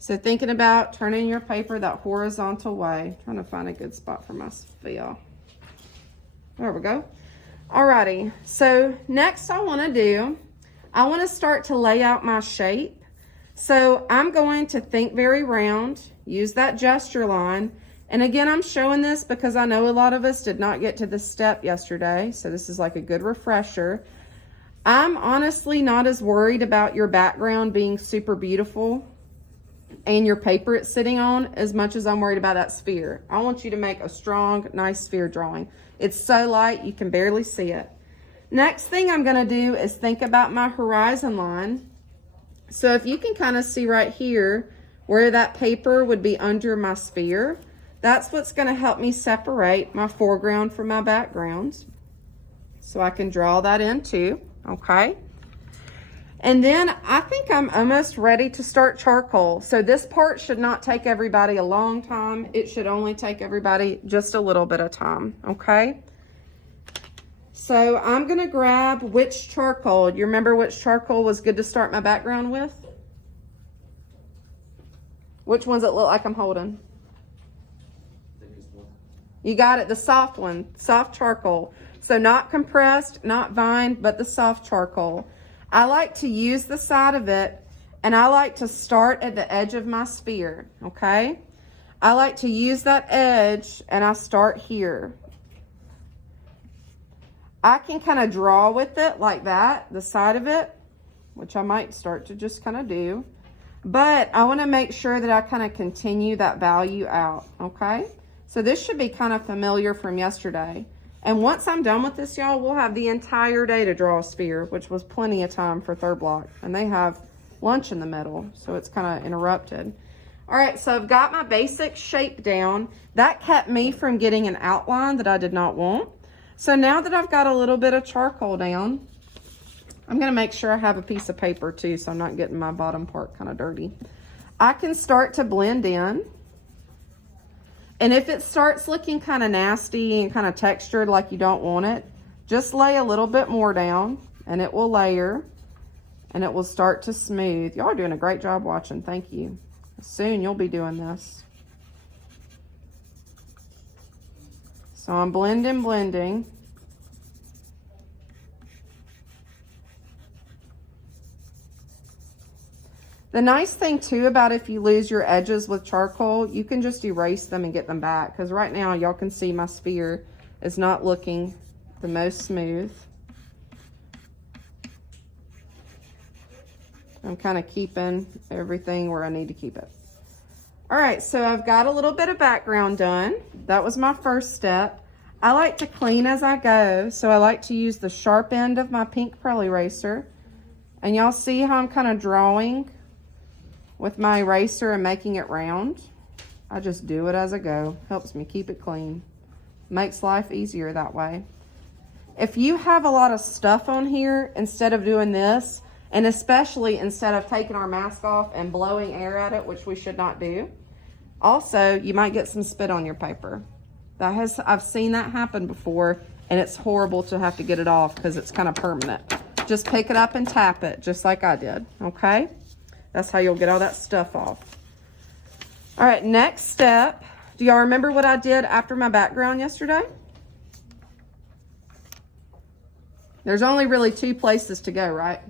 So thinking about turning your paper that horizontal way. Trying to find a good spot for my fill. There we go. Alrighty, so next I want to start to lay out my shape. So I'm going to think very round, use that gesture line. And again, I'm showing this because I know a lot of us did not get to this step yesterday. So this is like a good refresher. I'm honestly not as worried about your background being super beautiful and your paper it's sitting on as much as I'm worried about that sphere. I want you to make a strong, nice sphere drawing. It's so light, you can barely see it. Next thing I'm gonna do is think about my horizon line. So if you can kind of see right here where that paper would be under my sphere, that's what's gonna help me separate my foreground from my background. So I can draw that in too, okay? And then I think I'm almost ready to start charcoal. So this part should not take everybody a long time. It should only take everybody just a little bit of time, okay? So I'm gonna grab which charcoal. You remember which charcoal was good to start my background with? Which ones it look like I'm holding? You got it, the soft one, soft charcoal. So not compressed, not vined, but the soft charcoal. I like to use the side of it, and I like to start at the edge of my sphere, okay? I like to use that edge, and I start here. I can kind of draw with it like that, the side of it, which I might start to just kind of do. But I want to make sure that I kind of continue that value out, okay? So this should be kind of familiar from yesterday. And once I'm done with this, y'all, we'll have the entire day to draw a sphere, which was plenty of time for third block. And they have lunch in the middle, so it's kind of interrupted. All right, so I've got my basic shape down. That kept me from getting an outline that I did not want. So now that I've got a little bit of charcoal down, I'm gonna make sure I have a piece of paper too, so I'm not getting my bottom part kind of dirty. I can start to blend in. And if it starts looking kind of nasty and kind of textured like you don't want it, just lay a little bit more down and it will layer and it will start to smooth. Y'all are doing a great job watching. Thank you. Soon you'll be doing this. So I'm blending. The nice thing too about if you lose your edges with charcoal, you can just erase them and get them back. Because right now y'all can see my sphere is not looking the most smooth. I'm kind of keeping everything where I need to keep it. All right, so I've got a little bit of background done. That was my first step. I like to clean as I go, so I like to use the sharp end of my pink pearl eraser. And y'all see how I'm kind of drawing with my eraser and making it round. I just do it as I go. Helps me keep it clean. Makes life easier that way. If you have a lot of stuff on here, instead of doing this, and especially instead of taking our mask off and blowing air at it, which we should not do, also, you might get some spit on your paper. I've seen that happen before, and it's horrible to have to get it off because it's kind of permanent. Just pick it up and tap it, just like I did, okay? That's how you'll get all that stuff off. All right, next step. Do y'all remember what I did after my background yesterday? There's only really two places to go, right?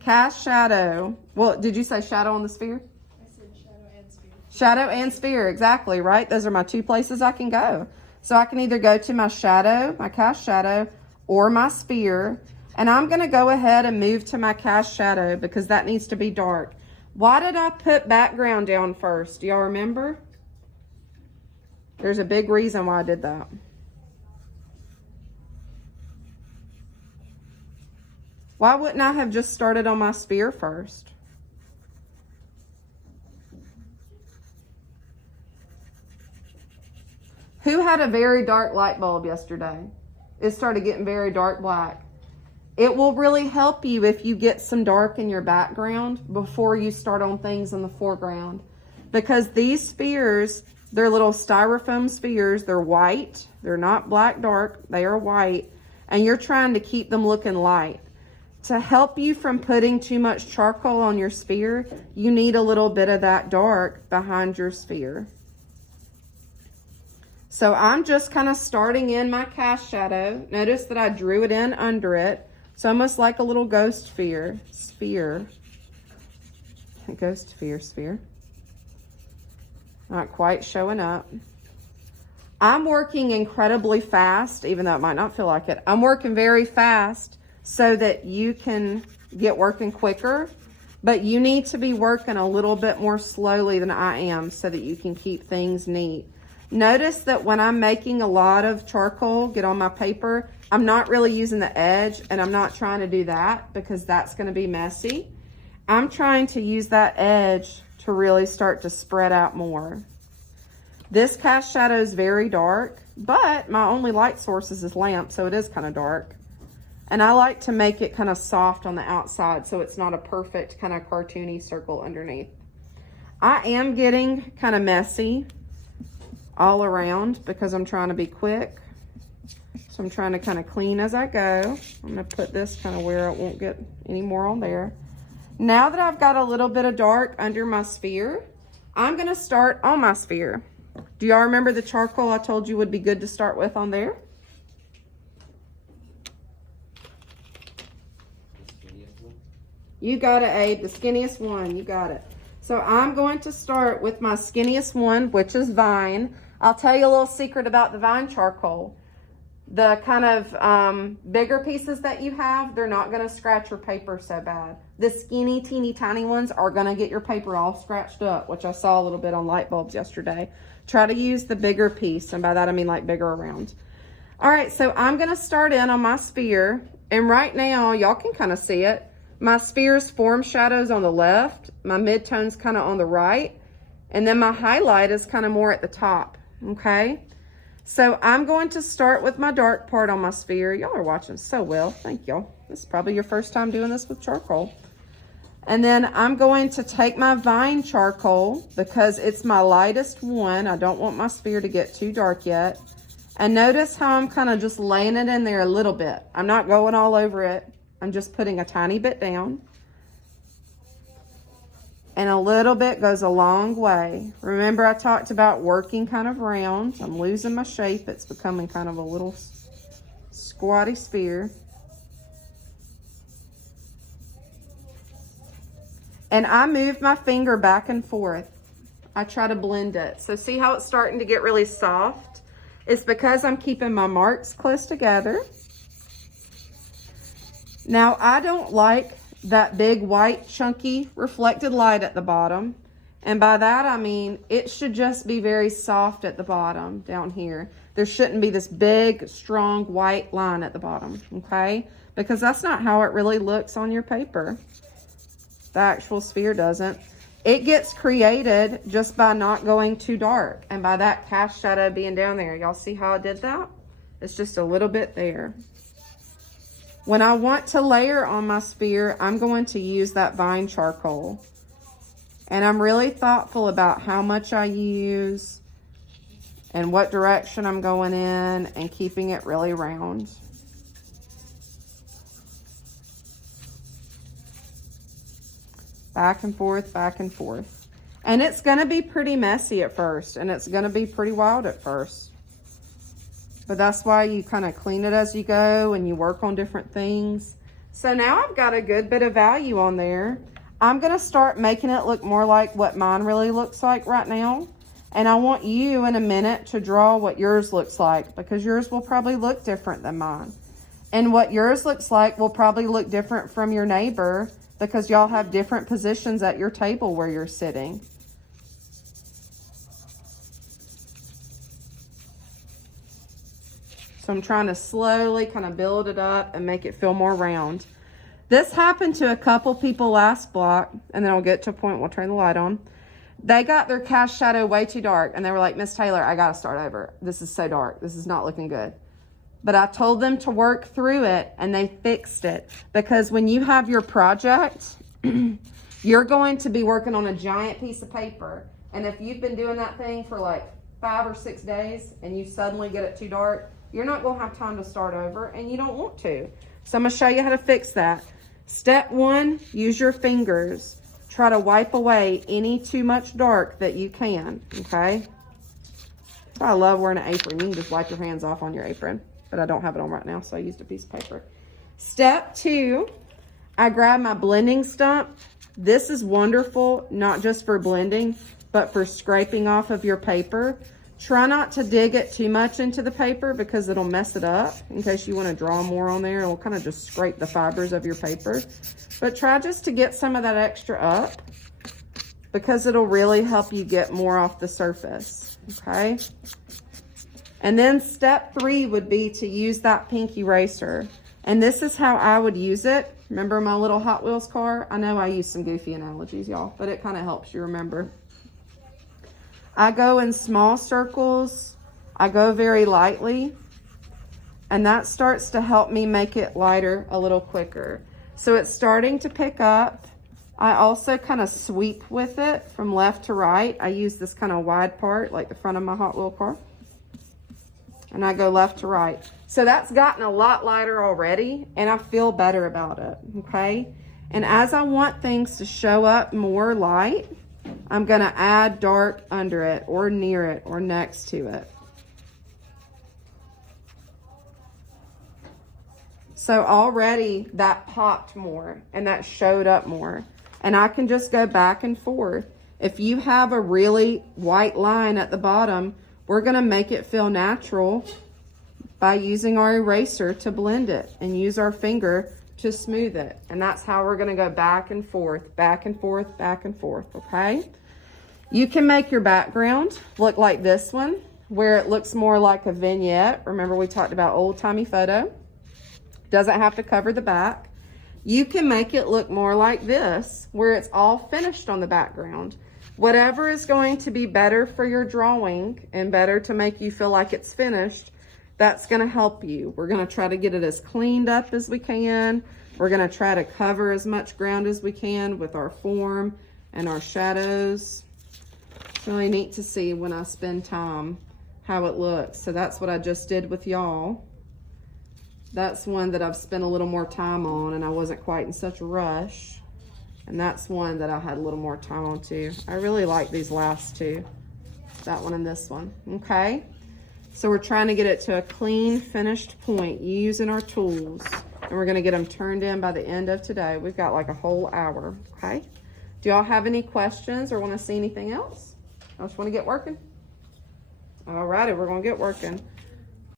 Cast shadow. Well, did you say shadow on the sphere? I said shadow and sphere. Shadow and sphere, exactly, right? Those are my two places I can go. So I can either go to my shadow, my cast shadow, or my sphere. And I'm going to go ahead and move to my cast shadow because that needs to be dark. Why did I put background down first? Do y'all remember? There's a big reason why I did that. Why wouldn't I have just started on my sphere first? Who had a very dark light bulb yesterday? It started getting very dark black. It will really help you if you get some dark in your background before you start on things in the foreground. Because these spheres, they're little styrofoam spheres. They're white. They're not black dark. They are white. And you're trying to keep them looking light. to help you from putting too much charcoal on your sphere, you need a little bit of that dark behind your sphere. So I'm just kind of starting in my cast shadow. Notice that I drew it in under it. It's almost like a little ghost sphere. Ghost sphere. Not quite showing up. I'm working incredibly fast, even though it might not feel like it. I'm working very fast so that you can get working quicker, but you need to be working a little bit more slowly than I am so that you can keep things neat. Notice that when I'm making a lot of charcoal get on my paper, I'm not really using the edge, and I'm not trying to do that because that's going to be messy. I'm trying to use that edge to really start to spread out more. This cast shadow is very dark, but my only light source is this lamp, so it is kind of dark. And I like to make it kind of soft on the outside so it's not a perfect kind of cartoony circle underneath. I am getting kind of messy all around because I'm trying to be quick. So I'm trying to kind of clean as I go. I'm going to put this kind of where it won't get any more on there. Now that I've got a little bit of dark under my sphere, I'm going to start on my sphere. Do y'all remember the charcoal I told you would be good to start with on there? You got it, Abe. The skinniest one. You got it. So I'm going to start with my skinniest one, which is Vine. I'll tell you a little secret about the Vine charcoal. The kind of bigger pieces that you have, they're not going to scratch your paper so bad. The skinny, teeny, tiny ones are going to get your paper all scratched up, which I saw a little bit on light bulbs yesterday. Try to use the bigger piece, and by that I mean like bigger around. All right, so I'm going to start in on my sphere, and right now, y'all can kind of see it. My sphere's form shadows on the left, my midtone's kind of on the right, and then my highlight is kind of more at the top, okay? So I'm going to start with my dark part on my sphere. Y'all are watching so well, thank y'all. This is probably your first time doing this with charcoal. And then I'm going to take my Vine charcoal because it's my lightest one. I don't want my sphere to get too dark yet. And notice how I'm kind of just laying it in there a little bit. I'm not going all over it. I'm just putting a tiny bit down. And a little bit goes a long way. Remember I talked about working kind of round. I'm losing my shape. It's becoming kind of a little squatty sphere. And I move my finger back and forth. I try to blend it. So see how it's starting to get really soft? It's because I'm keeping my marks close together. Now, I don't like that big white chunky reflected light at the bottom. And by that, I mean, it should just be very soft at the bottom down here. There shouldn't be this big, strong white line at the bottom, okay? Because that's not how it really looks on your paper. The actual sphere doesn't. It gets created just by not going too dark. And by that cast shadow being down there. Y'all see how I did that? It's just a little bit there. When I want to layer on my sphere, I'm going to use that Vine charcoal. And I'm really thoughtful about how much I use and what direction I'm going in and keeping it really round. Back and forth, back and forth. And it's going to be pretty messy at first, and it's going to be pretty wild at first. But that's why you kind of clean it as you go and you work on different things. So now I've got a good bit of value on there. I'm going to start making it look more like what mine really looks like right now. And I want you in a minute to draw what yours looks like, because yours will probably look different than mine. And what yours looks like will probably look different from your neighbor, because y'all have different positions at your table where you're sitting. So I'm trying to slowly kind of build it up and make it feel more round. This happened to a couple people last block, and then I'll get to a point, we'll turn the light on. They got their cast shadow way too dark, and they were like, Miss Taylor, I got to start over. This is so dark. This is not looking good. But I told them to work through it, and they fixed it. Because when you have your project, you're going to be working on a giant piece of paper. And if you've been doing that thing for like 5 or 6 days, and you suddenly get it too dark, you're not going to have time to start over, and you don't want to. So I'm going to show you how to fix that. Step 1, use your fingers. Try to wipe away any too much dark that you can, okay? I love wearing an apron. You can just wipe your hands off on your apron, but I don't have it on right now, so I used a piece of paper. Step 2, I grab my blending stump. This is wonderful, not just for blending, but for scraping off of your paper. Try not to dig it too much into the paper because it'll mess it up. In case you want to draw more on there, it'll kind of just scrape the fibers of your paper. But try just to get some of that extra up because it'll really help you get more off the surface, okay? And then step 3 would be to use that pink eraser. And this is how I would use it. Remember my little Hot Wheels car? I know I use some goofy analogies, y'all, but it kind of helps you remember. I go in small circles. I go very lightly. And that starts to help me make it lighter a little quicker. So it's starting to pick up. I also kind of sweep with it from left to right. I use this kind of wide part, like the front of my Hot Wheel car. And I go left to right. So that's gotten a lot lighter already, and I feel better about it, okay? And as I want things to show up more light, I'm gonna add dark under it, or near it, or next to it. So already that popped more, and that showed up more. And I can just go back and forth. If you have a really white line at the bottom, we're gonna make it feel natural by using our eraser to blend it and use our finger to smooth it. And that's how we're gonna go back and forth, back and forth, back and forth, okay? You can make your background look like this one, where it looks more like a vignette. Remember we talked about old-timey photo. Doesn't have to cover the back. You can make it look more like this, where it's all finished on the background. Whatever is going to be better for your drawing and better to make you feel like it's finished, that's gonna help you. We're gonna try to get it as cleaned up as we can. We're gonna try to cover as much ground as we can with our form and our shadows. It's really neat to see when I spend time how it looks. So that's what I just did with y'all. That's one that I've spent a little more time on and I wasn't quite in such a rush. And that's one that I had a little more time on too. I really like these last two. That one and this one, okay? So we're trying to get it to a clean, finished point using our tools. And we're gonna get them turned in by the end of today. We've got like a whole hour, okay? Do y'all have any questions or wanna see anything else? I just wanna get working. All righty, we're gonna get working.